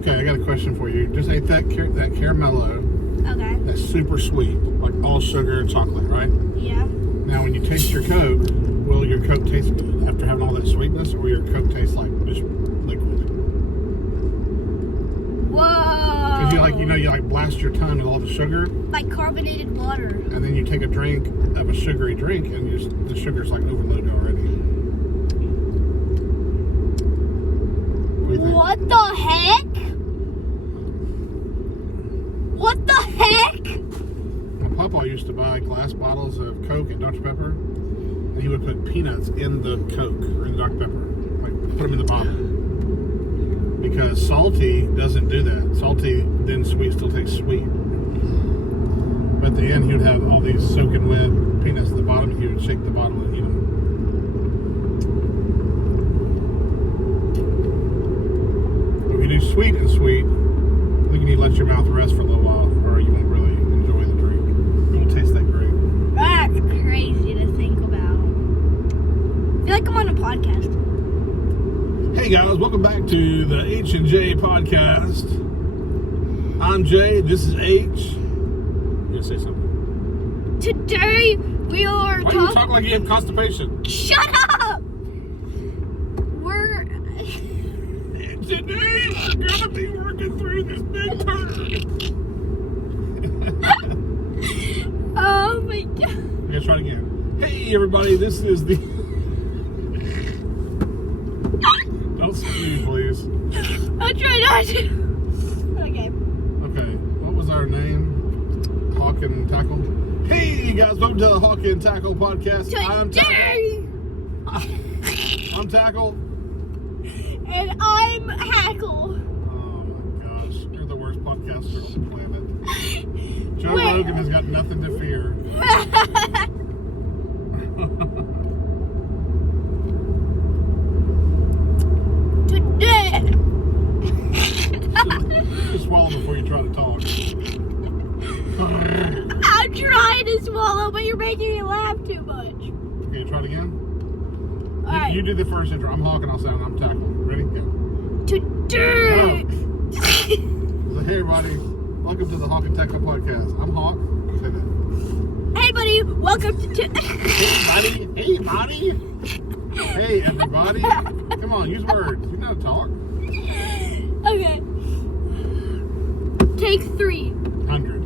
Okay, I got a question for you. Just ate that caramello. Okay. That's super sweet, like all sugar and chocolate, right? Yeah. Now, when you taste your Coke, will your Coke taste good after having all that sweetness, or will your Coke taste like just liquid? Whoa. Because you blast your tongue with all the sugar. Like carbonated water. And then you take a drink of a sugary drink, and the sugar's like overloaded already. What the heck? What the heck? My papa used to buy glass bottles of Coke and Dr. Pepper, and he would put peanuts in the Coke or in the Dr. Pepper, like put them in the bottle. Because salty doesn't do that. Salty, then sweet still tastes sweet. But at the end, he would have all these soaking wet peanuts at the bottom, and he would shake the bottle and eat them. Sweet and sweet, I think you need to let your mouth rest for a little while, or you won't really enjoy the drink. It won't taste that great. That's crazy to think about. I feel like I'm on a podcast. Hey guys, welcome back to the H&J podcast. I'm Jay, this is H. You gonna say something? Today we are Why do you talk like you have constipation? Shut up! Today we're gonna be working through this big turd. Oh my god. I'm gonna try it again. Hey everybody, this is the... Don't scream, please. I'll try not to. Okay. Okay, what was our name? Hawk and Tackle? Hey guys, welcome to the Hawk and Tackle podcast. I'm Tackle. I'm Tackle. And I'm Hackle. Oh my gosh, you're the worst podcaster on the planet. Joe Rogan has got nothing to fear. Today. Just swallow before you try to talk. I'm trying to swallow, but you're making me laugh too much. Okay, try it again. All right. You do the first intro. I'm Hawk and I'll sound. I'm Tackle. Ready? Go. Today. So, hey everybody, welcome to the Hawk and Tackle podcast. I'm Hawk. Say that. Hey buddy, welcome to. Hey buddy. Hey everybody. Come on, use words. You know how to talk. Okay. Take 3. 100.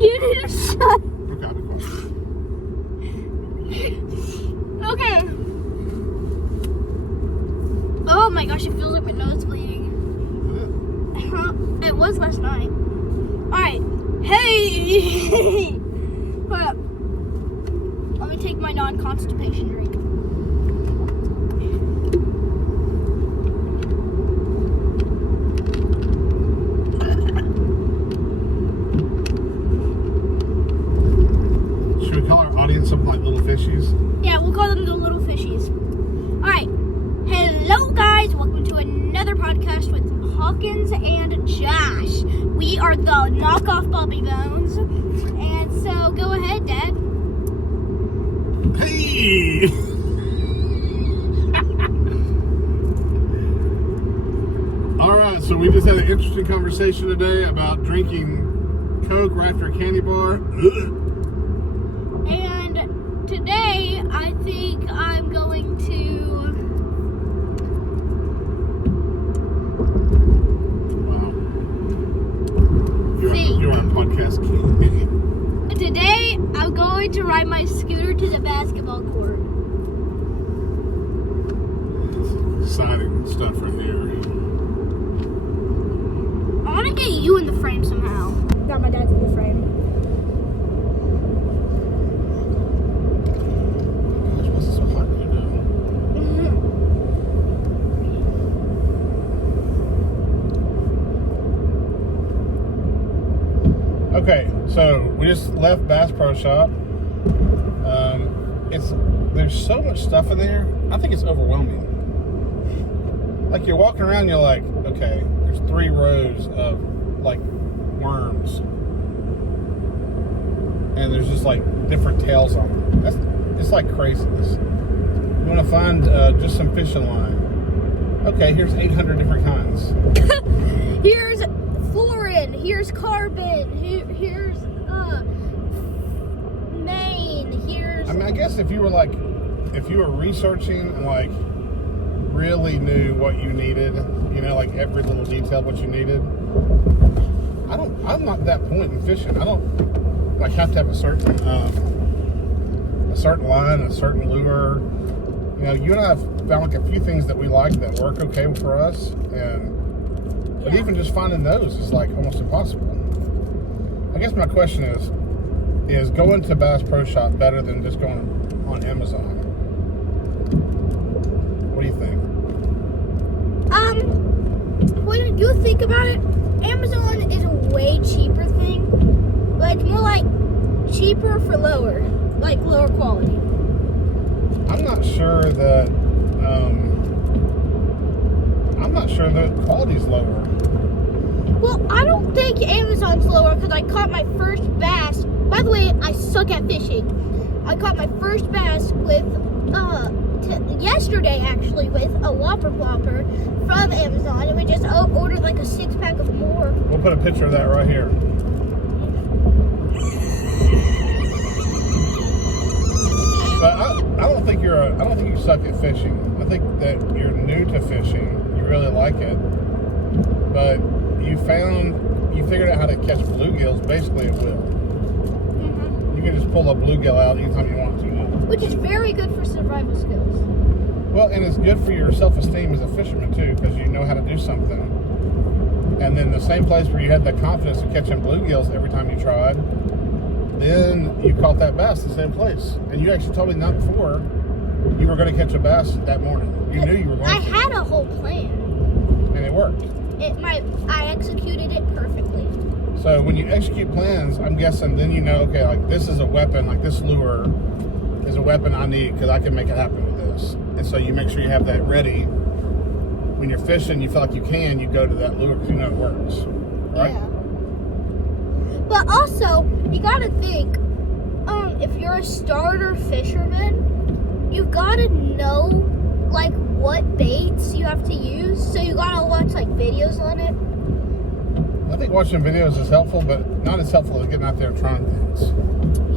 You need to shut. Okay, I'll be quiet. Okay. Oh my gosh, it feels like my nose is bleeding. It was last night. Alright. Hey! Hold up. Let me take my non-constipation drink. Should we call our audience something like little fishies? Yeah, we'll call them the little fishies. Alright. Hello guys, welcome to another podcast with Hawkins and Josh. We are the knockoff Bobby Bones. And so go ahead, Dad. Hey! Alright, so we just had an interesting conversation today about drinking Coke right after a candy bar. And today I think I'm going to You're on a podcast king. Today I'm going to ride my scooter to the basketball court. Exciting stuff right here. I want to get you in the frame somehow. Got my dad's in the frame. Gosh, what's this so hot right now? Okay, so we just left Bass Pro Shop. There's so much stuff in there. I think it's overwhelming. Like you're walking around, you're like, okay, there's 3 rows of like worms, and there's just like different tails on them. It's like craziness. You want to find just some fishing line. Okay, here's 800 different kinds. Here's fluorine. Here's carbon. Here's main. Here's. I mean, I guess if you were researching and like really knew what you needed, you know, like every little detail of what you needed. I'm not that point in fishing. I don't like have to have a certain line, a certain lure. You know, you and I have found like a few things that we like that work okay for us, but even just finding those is like almost impossible. I guess my question is going to Bass Pro Shop better than just going on Amazon? What do you think? When you think about it, Amazon is a way cheaper thing. Like more like cheaper for lower quality. I'm not sure that quality's lower. Well, I don't think Amazon's lower because I caught my first bass. By the way, I suck at fishing. I caught my first bass with yesterday actually with a Whopper Plopper from Amazon, and we just ordered like a 6-pack of more. We'll put a picture of that right here. But I don't think you suck at fishing. I think that you're new to fishing. You really like it, but you figured out how to catch bluegills basically at will. Mm-hmm. You can just pull a bluegill out anytime you want to. Which is very good for survival skills. Well, and it's good for your self-esteem as a fisherman too, because you know how to do something. And then the same place where you had the confidence of catching bluegills every time you tried, then you caught that bass the same place. And you actually told me the night before you were going to catch a bass that morning. You knew you were going to. I had a whole plan. And it worked. I executed it perfectly. So when you execute plans, I'm guessing then you know, okay, like this is a weapon, like this lure is a weapon I need because I can make it happen with this. And so you make sure you have that ready. When you're fishing, you feel like you go to that lure because you know it works. Right? Yeah. But also, you gotta think, if you're a starter fisherman, you've gotta know like what baits you have to use. So you gotta watch like videos on it. I think watching videos is helpful, but not as helpful as getting out there and trying things.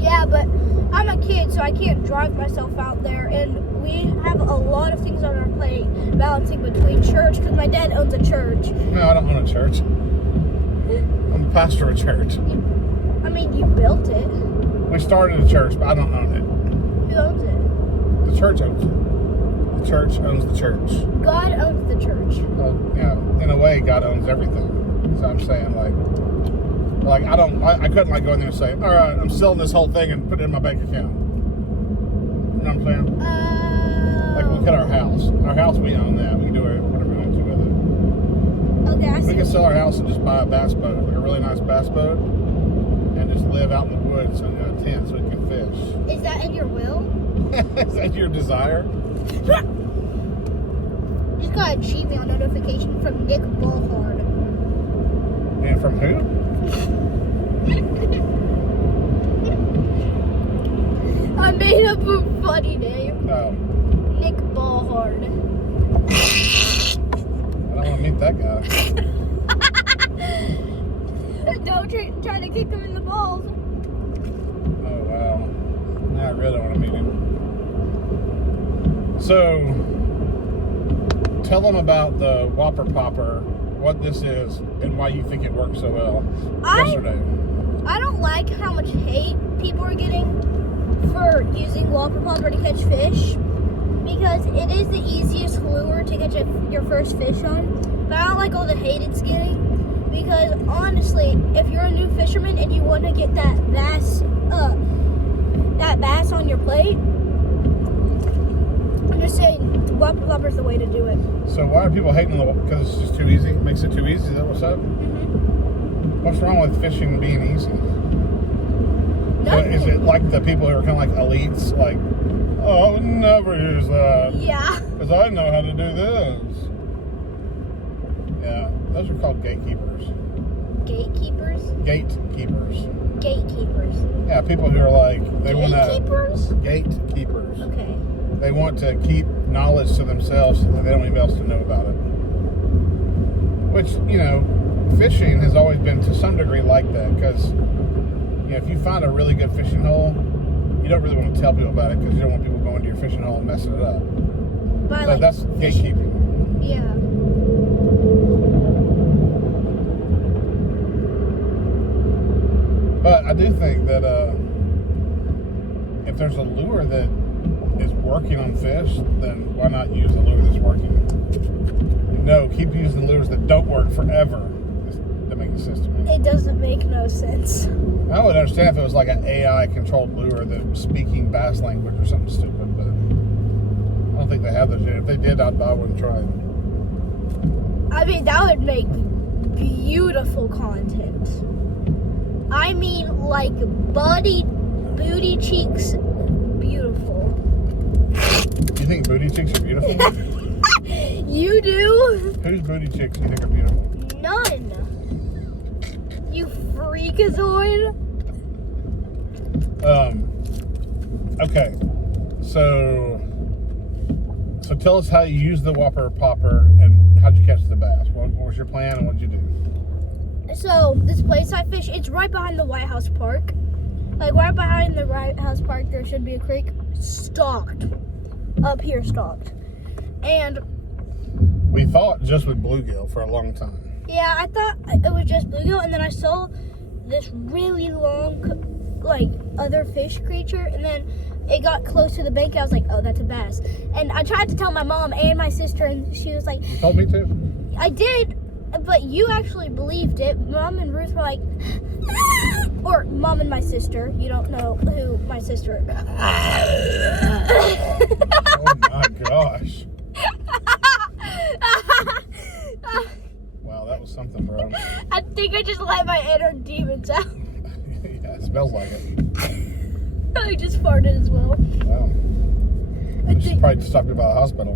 Yeah, but I'm a kid, so I can't drive myself out there, and we have a lot of things on our plate balancing between church, because my dad owns a church. No, I don't own a church. I'm the pastor of a church. I mean, you built it. We started a church, but I don't own it. Who owns it? The church owns it. The church owns the church. God owns the church. Well, yeah, in a way, God owns everything. So I'm saying, I couldn't like go in there and say, all right, I'm selling this whole thing and put it in my bank account. You know what I'm saying? Like we cut our house. Our house, we own that. We can do whatever we want to with it. Okay, I see. We can sell our house and just buy a bass boat, like a really nice bass boat, and just live out in the woods in a tent so we can fish. Is that in your will? Is that your desire? Just got a Gmail notification from Nick Ballhard. And from who? I made up a funny name. No. Nick Ballhard. I don't want to meet that guy. Don't try to kick him in the balls. Oh, wow. Now I really don't want to meet him. So, tell them about the Whopper Popper, what this is, and why you think it worked so well yesterday. I don't like how much hate people are getting for using Whopper Popper to catch fish, because it is the easiest lure to catch your first fish on. But I don't like all the hate it's getting, because honestly, if you're a new fisherman and you want to get that bass on your plate, I'm just saying Whopper Popper's the way to do it. So why are people hating on the because it's just too easy? It makes it too easy? Is that what's up? Mm-hmm. What's wrong with fishing being easy? So is it like the people who are kind of like elites, like, oh, I would never use that. Yeah. Because I know how to do this. Yeah, those are called gatekeepers. Gatekeepers? Gatekeepers. Gatekeepers. Yeah, people who are like, they want to... Gatekeepers? Gatekeepers. Okay. they want to keep knowledge to themselves so that they don't want anybody else to know about it. Which, fishing has always been to some degree like that, because if you find a really good fishing hole, you don't really want to tell people about it because you don't want people going to your fishing hole and messing it up. But that's gatekeeping. Yeah. But I do think that if there's a lure that is working on fish, then why not use a lure that's working? No, keep using lures that don't work forever. That makes sense to me. It doesn't make no sense. I would understand if it was like an AI-controlled lure that was speaking bass language or something stupid, but I don't think they have those yet. If they did, I wouldn't try it. I mean, that would make beautiful content. I mean, like, booty cheeks, beautiful. You think booty cheeks are beautiful? You do? Whose booty cheeks do you think are beautiful? None. You freakazoid. Okay. So tell us how you used the Whopper Popper and how'd you catch the bass? What was your plan and what'd you do? So, this place I fish, it's right behind the White House Park. Like, right behind the White House Park, there should be a creek. Stocked. Up here, stocked. And we thought just with bluegill for a long time. yeah, I thought it was just bluegill, and then I saw this really long, like, other fish creature, and then it got close to the bank, and I was like, oh, that's a bass. And I tried to tell my mom and my sister, and she was like... You told me to? I did, but you actually believed it. Mom and Ruth were like... or Mom and my sister. You don't know who my sister is. Oh, my gosh. Wow, that was something, bro. I think I just let my inner demons out. Yeah, it smells like it. I just farted as well. Wow. We should probably stop you by the hospital.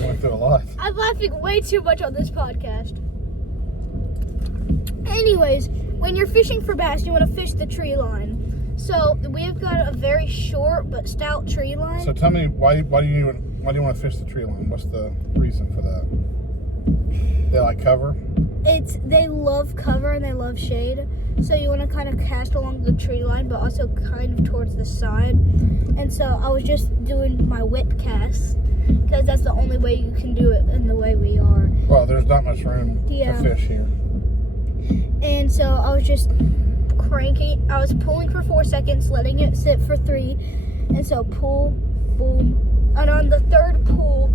Went through a lot. I'm laughing way too much on this podcast. Anyways, when you're fishing for bass, you want to fish the tree line. So we've got a very short but stout tree line. So tell me, why do you want to fish the tree line? What's the reason for that? They like cover? They love cover and they love shade. So you want to kind of cast along the tree line, but also kind of towards the side. And so I was just doing my whip cast, because that's the only way you can do it in the way we are. Well, there's not much room to fish here. And so I was just cranking. I was pulling for 4 seconds, letting it sit for 3. And so pull, boom. And on the third pull,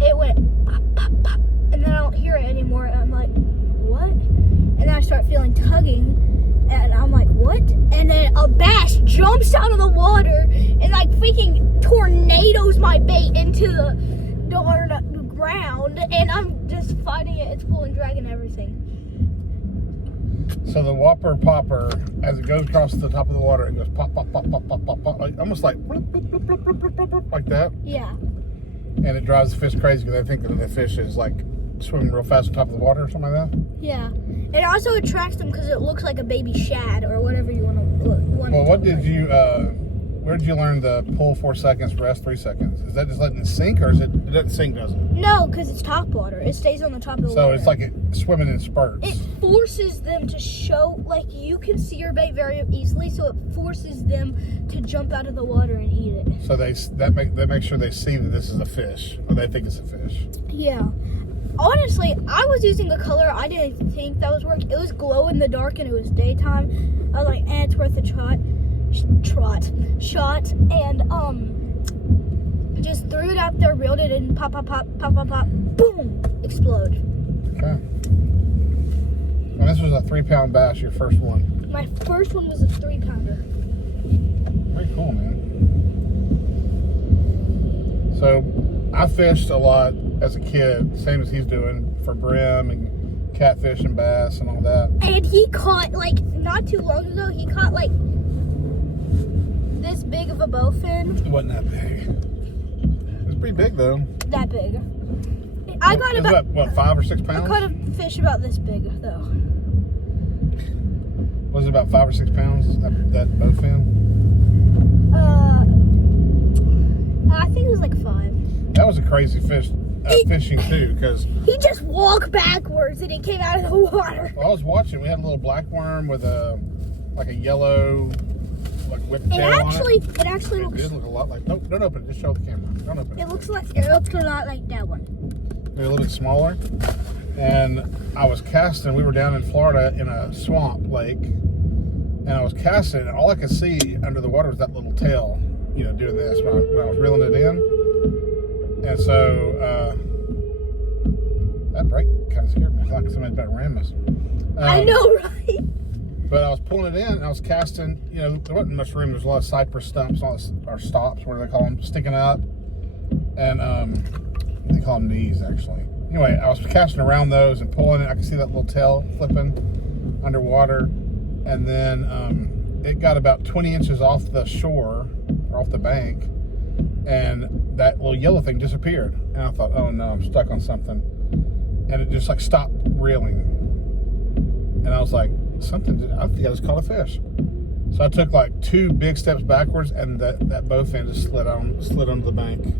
it went pop, pop, pop. And then I don't hear it anymore. And I'm like, what? And then I start feeling tugging. And I'm like, what? And then a bass jumps out of the water and like freaking tornadoes my bait into the ground. And I'm just fighting it. It's pulling, dragging everything. So the Whopper Popper, as it goes across the top of the water, it goes pop, pop, pop, pop, pop, pop, pop, like, almost like bloop, bloop, bloop, bloop, bloop, bloop, bloop, like that. Yeah. And it drives the fish crazy because they think that the fish is like swimming real fast on top of the water or something like that. Yeah. It also attracts them because it looks like a baby shad or whatever you want to look. Well, what did you, where did you learn the pull 4 seconds, rest 3 seconds? Is that just letting it sink, or it doesn't sink, does it? No, because it's top water. It stays on the top of the water. So it's like it swimming in spurts. It forces them to show, like, you can see your bait very easily, so it forces them to jump out of the water and eat it. So that makes sure they see that this is a fish, or they think it's a fish. Yeah. Honestly, I was using a color I didn't think that was working. It was glow in the dark and it was daytime. I was like, it's worth a shot, and just threw it out there, reeled it in, pop, pop, pop, pop, pop, pop, boom, explode. Okay. And this was a 3-pound bass, your first one. My first one was a 3-pounder. Very cool, man. So I fished a lot as a kid, same as he's doing, for brim and catfish and bass and all that. And he caught, like, not too long ago, he caught, like, this big of a bowfin. It wasn't that big. It was pretty big, though. That big. I got about... What, 5 or 6 pounds? I caught a fish about this big, though. Was it about 5 or 6 pounds, that bowfin? I think it was like 5. That was a crazy fish fishing too, because He just walked backwards and it came out of the water. I was watching. We had a little black worm with a yellow whipped tail on it. It actually It looks. did look a lot like. Nope, don't open it. Just show the camera. Don't open it. It looks a lot like that one. Maybe a little bit smaller. And I was casting. We were down in Florida in a swamp lake, and I was casting, and all I could see under the water was that little tail, doing this when I was reeling it in. And so that break kind of scared me. I thought somebody better ram us. I know, right? But I was pulling it in, and I was casting. There wasn't much room. There's a lot of cypress stumps, or stops, what do they call them, sticking up, and they call them knees actually. Anyway, I was casting around those and pulling it. I could see that little tail flipping underwater, and then it got about 20 inches off the shore or off the bank, and that little yellow thing disappeared. And I thought, oh no, I'm stuck on something, and it just stopped reeling, and I was like, I think I just caught a fish. So I took 2 big steps backwards, and that bow fin just slid onto the bank.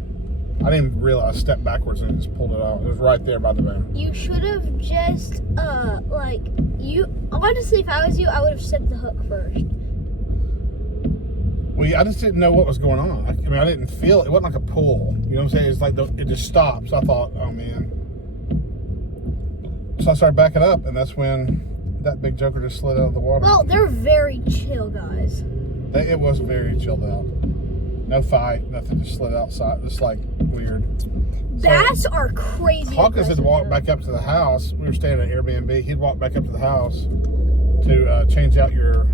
I didn't even realize I stepped backwards and just pulled it off. It was right there by the bank. You should have just honestly, if I was you, I would have set the hook first. Well, I just didn't know what was going on. I didn't feel it. It wasn't like a pull. You know what I'm saying? It's it just stops. I thought, oh man. So I started backing up, and that's when that big joker just slid out of the water. Well, they're very chill, guys. It was very chilled out. No fight, nothing. Just slid outside. Just weird. Bass are crazy. Hawkins had to walk back up to the house. We were staying at Airbnb. He'd walk back up to the house to change out your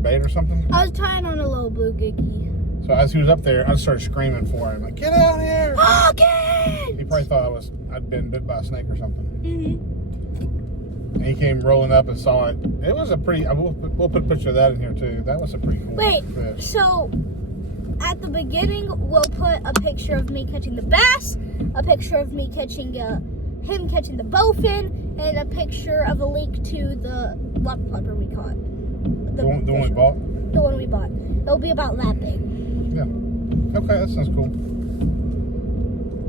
bait or something. I was tying on a little blue giggy. So as he was up there, I just started screaming for him, get out here! Hawkins! He probably thought I'd been bit by a snake or something. Mm-hmm. And he came rolling up and saw it. It was a pretty. We'll put a picture of that in here too. That was a pretty cool fish. So at the beginning, we'll put a picture of me catching the bass, a picture of me catching him catching the bowfin, and a picture of a link to the rock plumper we caught. The one we bought? The one we bought. It'll be about that big. Yeah. Okay, that sounds cool.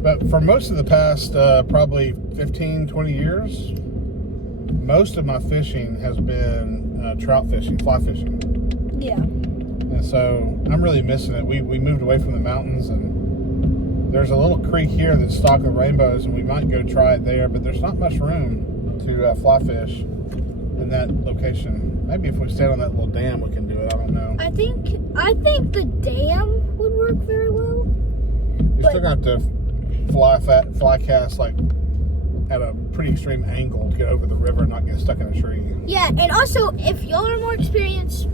But for most of the past probably 15, 20 years, most of my fishing has been trout fishing, fly fishing. Yeah. And so I'm really missing it. We moved away from the mountains, and there's a little creek here that's stocked with rainbows, and we might go try it there, but there's not much room to fly fish in that location. Maybe if we stand on that little dam, we can do it. I don't know. I think the dam would work very well. You're still gonna have to fly cast at a pretty extreme angle to get over the river and not get stuck in a tree. Yeah, and also if y'all are more experienced,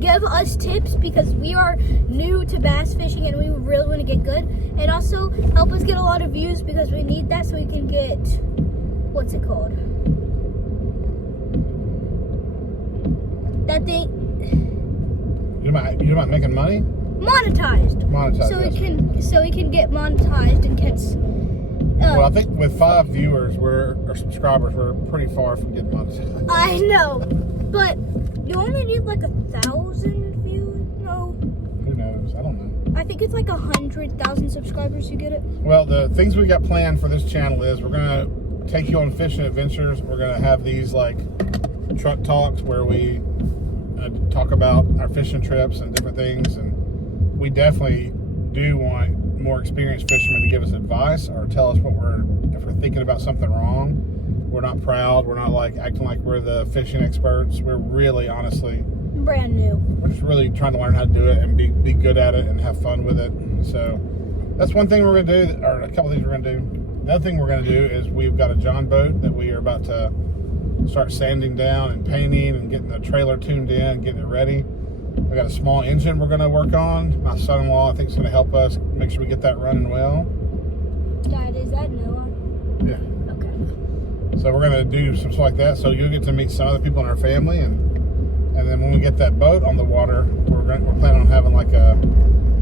give us tips because we are new to bass fishing and we really want to get good. And also help us get a lot of views because we need that so we can get, what's it called? That thing. You're not making money? Monetized. Monetized. So we can get monetized and catch. Well, I think with 5 viewers or subscribers, we're pretty far from getting monetized. I know, but you only need 1,000 views. No. Who knows? I don't know. I think it's 100,000 subscribers to get it. Well, the things we got planned for this channel is we're gonna take you on fishing adventures. We're gonna have these truck talks where we talk about our fishing trips and different things, and we definitely do want more experienced fishermen to give us advice or tell us if we're thinking about something wrong. We're not proud. We're not acting like we're the fishing experts. We're really, honestly, brand new. We're just really trying to learn how to do it and be good at it and have fun with it. So that's one thing we're going to do, or a couple things we're going to do. Another thing we're going to do is we've got a John boat that we are about to start sanding down and painting and getting the trailer tuned in, getting it ready. We got a small engine we're going to work on. My son-in-law, I think, is going to help us make sure we get that running well. Dad, is that Noah? Yeah. Okay. So we're going to do some stuff like that. So you'll get to meet some other people in our family, and then when we get that boat on the water, we're planning on having a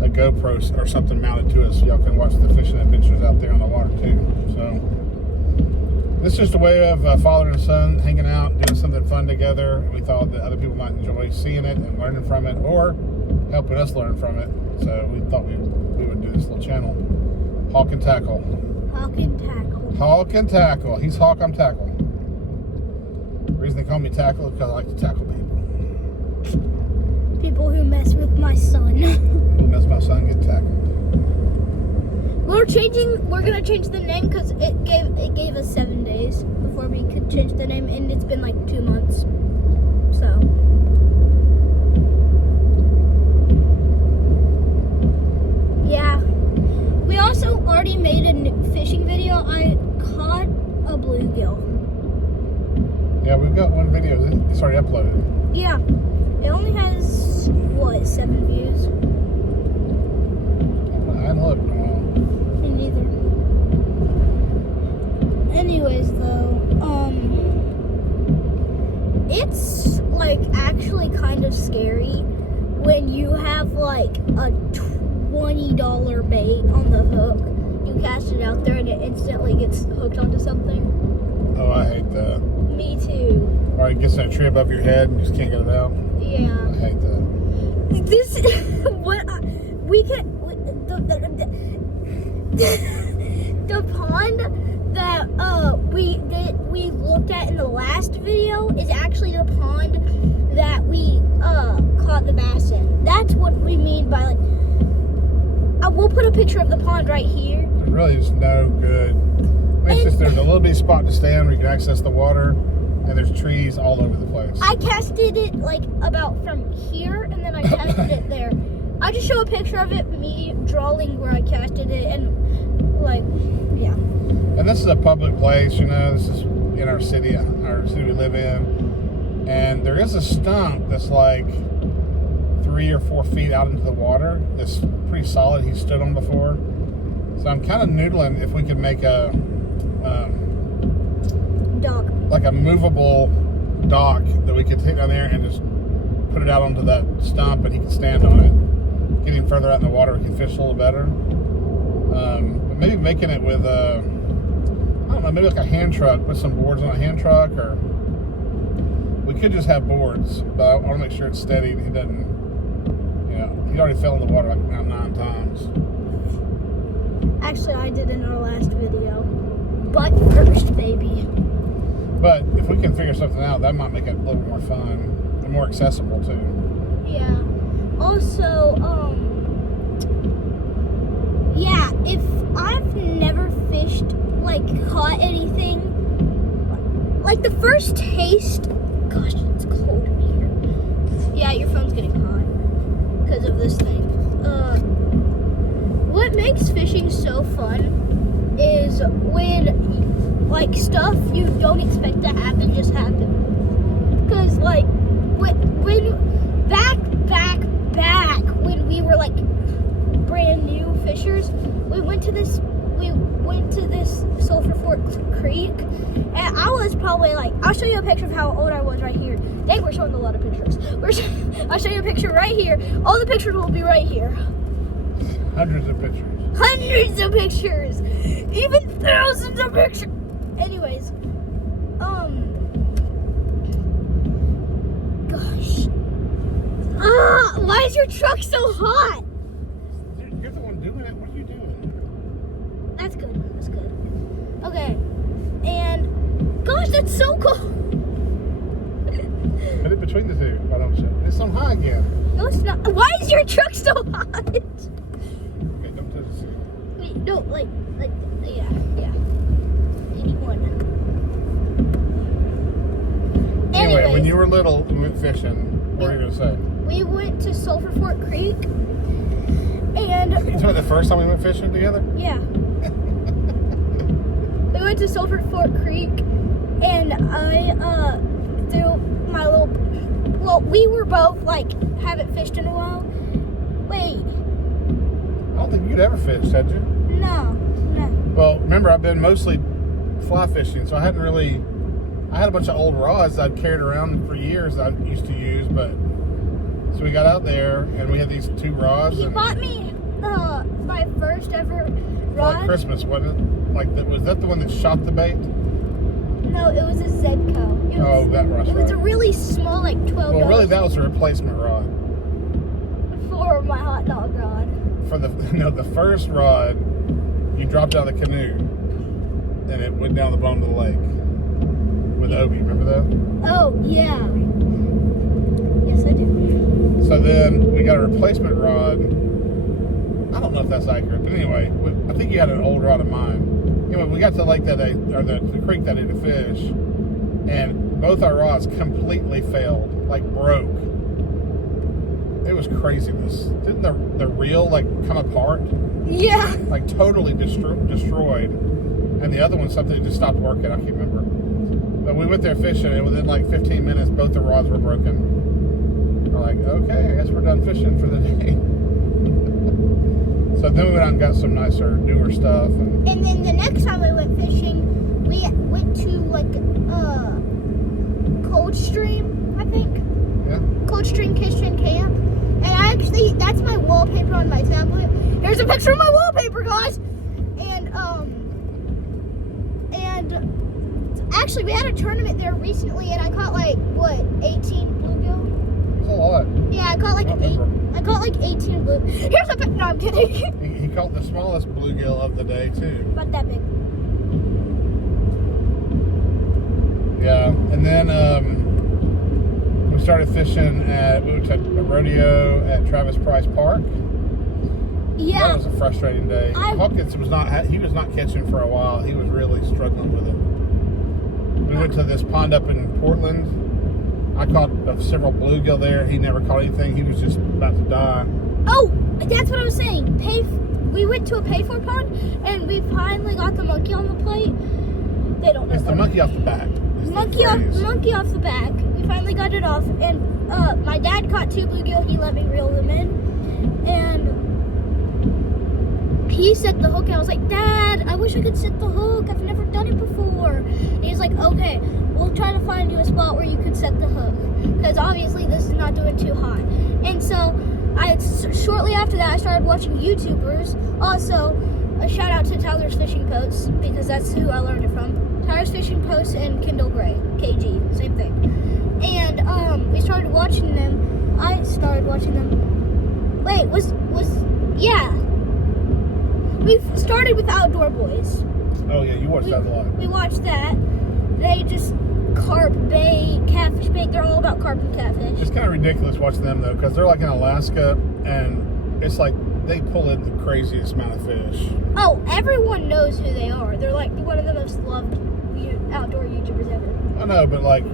GoPro or something mounted to us so y'all can watch the fishing adventures out there on the water too. So this is just a way of father and son hanging out, doing something fun together. We thought that other people might enjoy seeing it and learning from it, or helping us learn from it. So we thought we would do this little channel. Hawk and Tackle. Hawk and Tackle. Hawk and Tackle. He's Hawk, I'm Tackle. The reason they call me Tackle is because I like to tackle people. People who mess with my son. Who mess with my son get tackled. We're gonna change the name because it gave us 7 days before we could change the name, and it's been like 2 months. So yeah. We also already made a new fishing video. I caught a bluegill. Yeah, we've got one video. It's already uploaded. Yeah. It only has, what, 7 views? I haven't looked in a while. Me neither. Anyways, though, it's, like, actually kind of scary when you have, like, a $20 bait on the hook. You cast it out there and it instantly gets hooked onto something. Oh, I hate that. Me too. Or it gets in a tree above your head and you just can't get it out. Yeah. I hate that. This the pond that we looked at in the last video is actually the pond that we caught the bass in. That's what we mean by, like, we'll put a picture of the pond right here. There's really just no good. It's just there's a little bitty spot to stand where you can access the water, and there's trees all over the place. I casted it like about from here, and then I casted it there. I just show a picture of it, me drawing where I casted it, and like, yeah. And this is a public place, you know. This is in our city we live in, and there is a stump that's like 3 or 4 feet out into the water. That's pretty solid. He stood on before, so I'm kind of noodling if we could make a Dock. like a movable dock that we could take down there and just put it out onto that stump, and he could stand on it. Getting further out in the water, we can fish a little better. But maybe making it with I don't know, maybe like a hand truck. Put some boards on a hand truck, or we could just have boards. But I want to make sure it's steady. And he doesn't, you know, he already fell in the water like 9 times. Actually, I did in our last video. Butt first, baby. But if we can figure something out, that might make it a little more fun and more accessible too. Yeah. Also, yeah, if I've never fished, like, caught anything, like the first taste, gosh, it's cold in here. Yeah, your phone's getting hot because of this thing. What makes fishing so fun is when, like, stuff you don't expect to happen just happen. Because, like, when back when we were, like, brand new fishers, we went to this Sulphur Fork Creek, and I was probably, like, I'll show you a picture of how old I was right here. Dang, we're showing a lot of pictures. I'll show you a picture right here. All the pictures will be right here. Hundreds of pictures. Hundreds of pictures, even thousands of pictures. Anyways, gosh, why is your truck so hot? You're the one doing it. What are you doing? That's good. That's good. Okay, and gosh, that's so cool. Put it between the two. Why don't you? It's on high again. No, it's not. Why is your truck so hot? Okay, don't touch the ceiling. Wait, no, like, yeah. 81. Anyway, when Anyways, you were little, we went fishing. What were you gonna say? we went to Sulphur Fork Creek, and You told me the first time we went fishing together? yeah, we went to Sulphur Fork Creek, and I threw my little. Well, we were both like haven't fished in a while. Wait, I don't think you'd ever fished, had you? no. Well, remember, I've been mostly fly fishing, so I had a bunch of old rods I'd carried around for years that I used to use, but so we got out there and we had these 2 rods. He and bought me my first ever rod. like Christmas, wasn't it? Like, was that the one that shot the bait? No, it was a Zedco. Oh, that was It was right. a really small, like $12. Well, really, that was a replacement rod. for my hot dog rod. For the first rod, you dropped out of the canoe, and it went down the bottom of the lake with Obi. Remember that? Oh yeah. Yes, I do. So then we got a replacement rod. I don't know if that's accurate, but anyway, I think you had an old rod of mine. Anyway, we got to the lake that day, or the creek that day to fish, and both our rods completely failed, like broke. It was craziness. Didn't the reel like come apart? Yeah. Like totally destroyed. And the other one, something just stopped working. I can't remember. But we went there fishing, and within like 15 minutes, both the rods were broken. We're like, okay, I guess we're done fishing for the day. So then we went out and got some nicer, newer stuff. And then the next time we went fishing, we went to like Coldstream, I think. Yeah. Coldstream Kitchen Camp. And that's my wallpaper on my tablet. Here's a picture of my wallpaper, guys. And actually, we had a tournament there recently, and I caught like 18 bluegill. That's a lot. Yeah, I caught like 18 blue. Here's a picture. No, I'm kidding. He caught the smallest bluegill of the day too. About that big. Yeah, and then we started fishing we went to a rodeo at Travis Price Park. Yeah. That was a frustrating day. Hawkins was not catching for a while. He was really struggling with it. We went to this pond up in Portland. I caught several bluegill there. He never caught anything. He was just about to die. Oh, that's what I was saying. We went to a pay-for pond, and we finally got the monkey on the plate. They don't know. It's the monkey off the back. Monkey off the back. We finally got it off, and my dad caught 2 bluegill. He let me reel them in, and he set the hook. And I was like, Dad, I wish I could set the hook. I've never done it before. And he's like, okay, we'll try to find you a spot where you could set the hook, because obviously this is not doing too hot. And so shortly after that, I started watching YouTubers. Also, a shout out to Tyler's Fishing Posts, because that's who I learned it from. Tyler's Fishing Posts and Kindle Gray, KG, same thing. And we started watching them. I started watching them. Wait, yeah. We started with Outdoor Boys. Oh yeah, you watched that a lot. We watched that. They just carp bait, catfish bait. They're all about carp and catfish. It's kind of ridiculous watching them though, because they're like in Alaska, and it's like they pull in the craziest amount of fish. Oh, everyone knows who they are. They're like one of the most loved outdoor YouTubers ever. I know, but like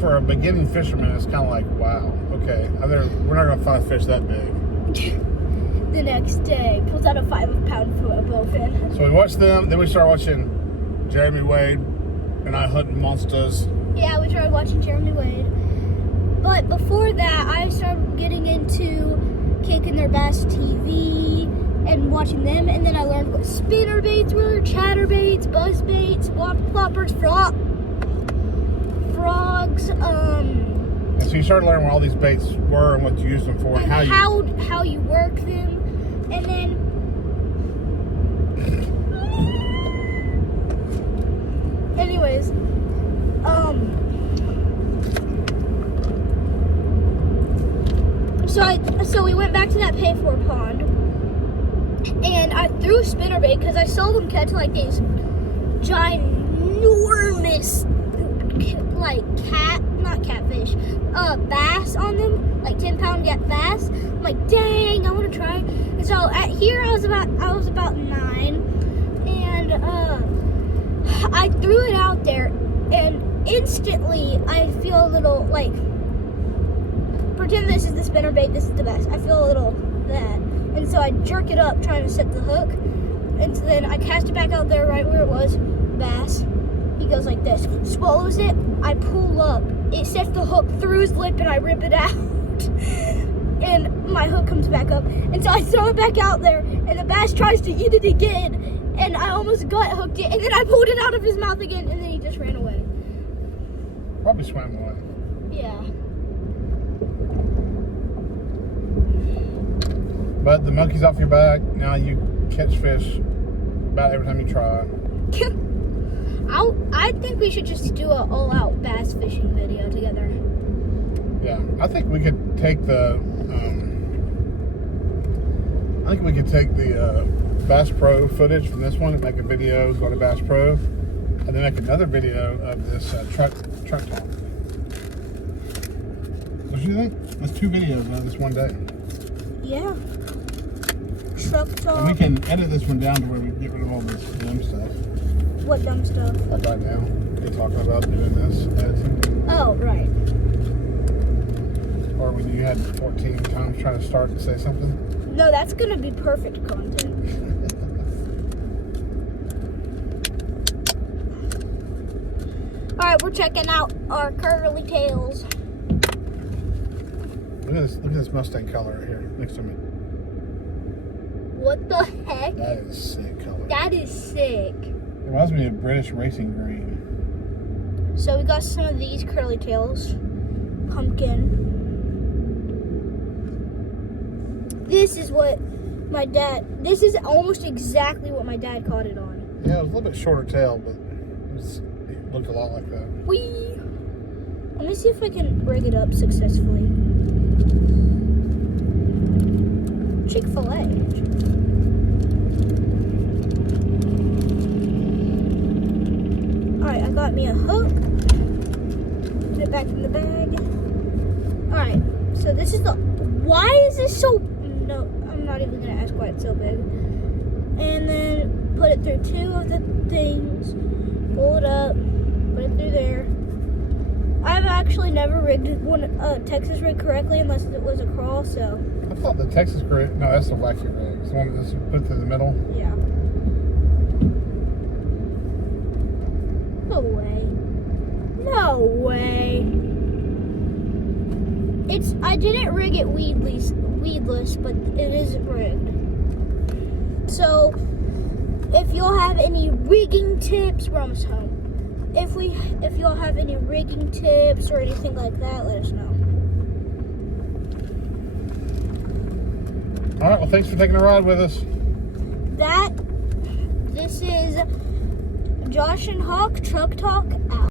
for a beginning fisherman, it's kind of like, wow, okay, we're not gonna find a fish that big. The next day, pulls out a 5-pound bowfin. So we watched them, then we started watching Jeremy Wade and I hunting monsters. Yeah, we started watching Jeremy Wade. But before that, I started getting into Kicking Their Bass TV and watching them, and then I learned what spinner baits were, chatter baits, buzz baits, ploppers, frogs, And so you started learning what all these baits were and what you used them for, and how you work them. And then anyways, so we went back to that pay-for pond, and I threw a spinnerbait because I saw them catch like these ginormous, like bass on them, like 10-pound bass. I'm like, dang, I want to try. And so here I was about 9, and I threw it out there, and instantly I feel a little like, pretend this is the spinnerbait, this is the bass. I feel a little that, and so I jerk it up trying to set the hook, and so then I cast it back out there right where it was. Bass. He goes like this, swallows it. I pull up. It sets the hook through his lip, and I rip it out. And my hook comes back up. And so I throw it back out there, and the bass tries to eat it again. And I almost gut hooked it, and then I pulled it out of his mouth again, and then he just ran away. Probably swam away. Yeah. But the monkey's off your back. Now you catch fish about every time you try. I think we should just do an all-out bass fishing video together. Yeah, I think we could take the I think we could take the Bass Pro footage from this one and make a video, go to Bass Pro, and then make another video of this truck talk. What do you think? That's 2 videos out of this one day. Yeah. Truck talk. And we can edit this one down to where we get rid of all this dumb stuff. What dumb stuff? Like right now, we're talking about doing this editing. Oh, right. Or when you had 14 times trying to start and say something. No, that's gonna be perfect content. Alright, we're checking out our curly tails. Look at this Mustang color right here next to me. What the heck? That is sick color. That is sick. It reminds me of British racing green. So we got some of these curly tails. Pumpkin. This is what this is almost exactly what my dad caught it on. Yeah, it was a little bit shorter tail, but it looked a lot like that. Whee! Let me see if I can rig it up successfully. Chick-fil-A. Alright, I got me a hook. Put it back in the bag. Alright, so this is why is this so, no, I'm not even going to ask why it's so big. And then put it through 2 of the things. Pull it up. Put it through there. I've actually never rigged a Texas rig correctly unless it was a crawl, so. I thought the Texas rig, no, that's the wacky rig. It's the one that's put through the middle. Yeah. No way. No way. I didn't rig it weedless, but it is rigged. So, if y'all have any rigging tips, we're almost home. If y'all have any rigging tips or anything like that, let us know. All right, well, thanks for taking a ride with us. This is Josh and Hawk Truck Talk out.